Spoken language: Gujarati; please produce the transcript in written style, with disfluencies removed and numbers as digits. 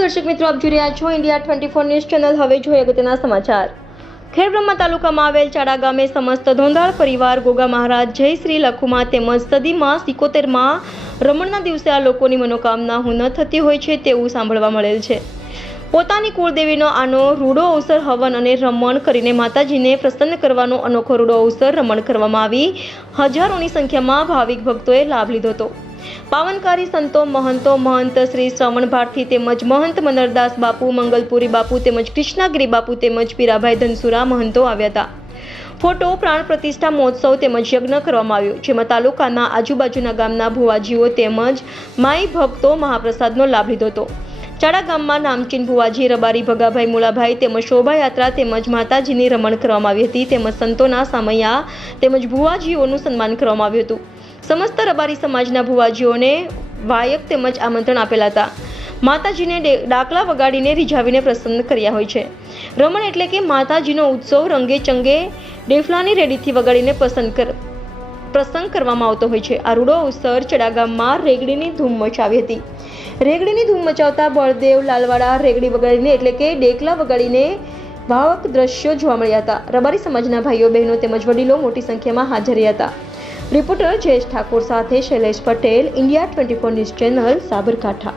દર્શક મિત્રો, આપ જોઈ રહ્યા છો ઇન્ડિયા 24 ન્યૂઝ ચેનલ। હવે જોઈએ અગત્યના સમાચાર। ખેડબ્રહ્મા તાલુકામાં આવેલ ચાડા ગામે સમસ્ત ધોંધાળ પરિવાર ગોગા મહારાજ જય શ્રી લખુમા તેમજ સદીમાં 71માં રમણના દિવસે આ લોકોની મનોકામના પૂર્ણ થતી હોય છે તેવું સાંભળવા મળેલ છે। પોતાની કુળદેવીનો આનો રૂડો અવસર હવન અને રમણ કરીને માતાજીને પ્રસન્ન કરવાનો અનોખો રૂડો અવસર રમણ કરવામાં આવી હજારોની સંખ્યામાં ભાવિક ભક્તોએ લાભ લીધો હતો। પાવનકારી સંતો મહંતો મહંત શ્રી શ્રવણ ભારતી તેમજ મહંત મનરદાસ બાપુ, મંગલપુરી બાપુ તેમજ કૃષ્ણાગિરી બાપુ તેમજ પીરાભાઈ ધનસુરા મહંતો આવ્યા હતા। ફોટો પ્રાણ પ્રતિષ્ઠા મહોત્સવ તેમજ યજ્ઞ કરવામાં આવ્યો, જેમાં તાલુકાના આજુબાજુના ગામના ભુવાજીઓ તેમજ માઈ ભક્તો મહાપ્રસાદનો લાભ લીધો હતો। ચાડા ગામમાં નામચીન ભુવાજી રબારી ભગાભાઈ મુલાભાઈ તેમજ શોભાયાત્રા તેમજ માતાજીની રમણ કરવામાં આવી હતી તેમજ સંતોના સામૈયા તેમજ ભુવાજીઓનું સન્માન કરવામાં આવ્યું હતું। समस्त रबारी समाजना भुवाजीओने वायक तेमज आमंत्रण आपेला था। माताजीने डाकला वगाड़ीने रिझावीने प्रसन्न कर्या होय छे। रमण एटले के माताजीनो उत्सव रंगे चंगे डेफलानी रेडीथी वगाड़ीने प्रसंग करवामां आवतो होय छे। आ रूडो अवसर चड़ा गाममां रेगडीनी धूम मचावी हती। रेगडीनी धूम मचावता बळदेव लालवाड़ा रेगडी वगाड़ीने एटले के डेकला वगाड़ीने भावक दृश्यो जोवा मळ्या हता। रबारी समाजना भाईओ बहनों तेमज वडीलो मोटी संख्यामां हाजर रह्या हता। रिपोर्टर जयेश ठाकुर साथे Shailesh Patel, India 24 news channel, Sabarkantha.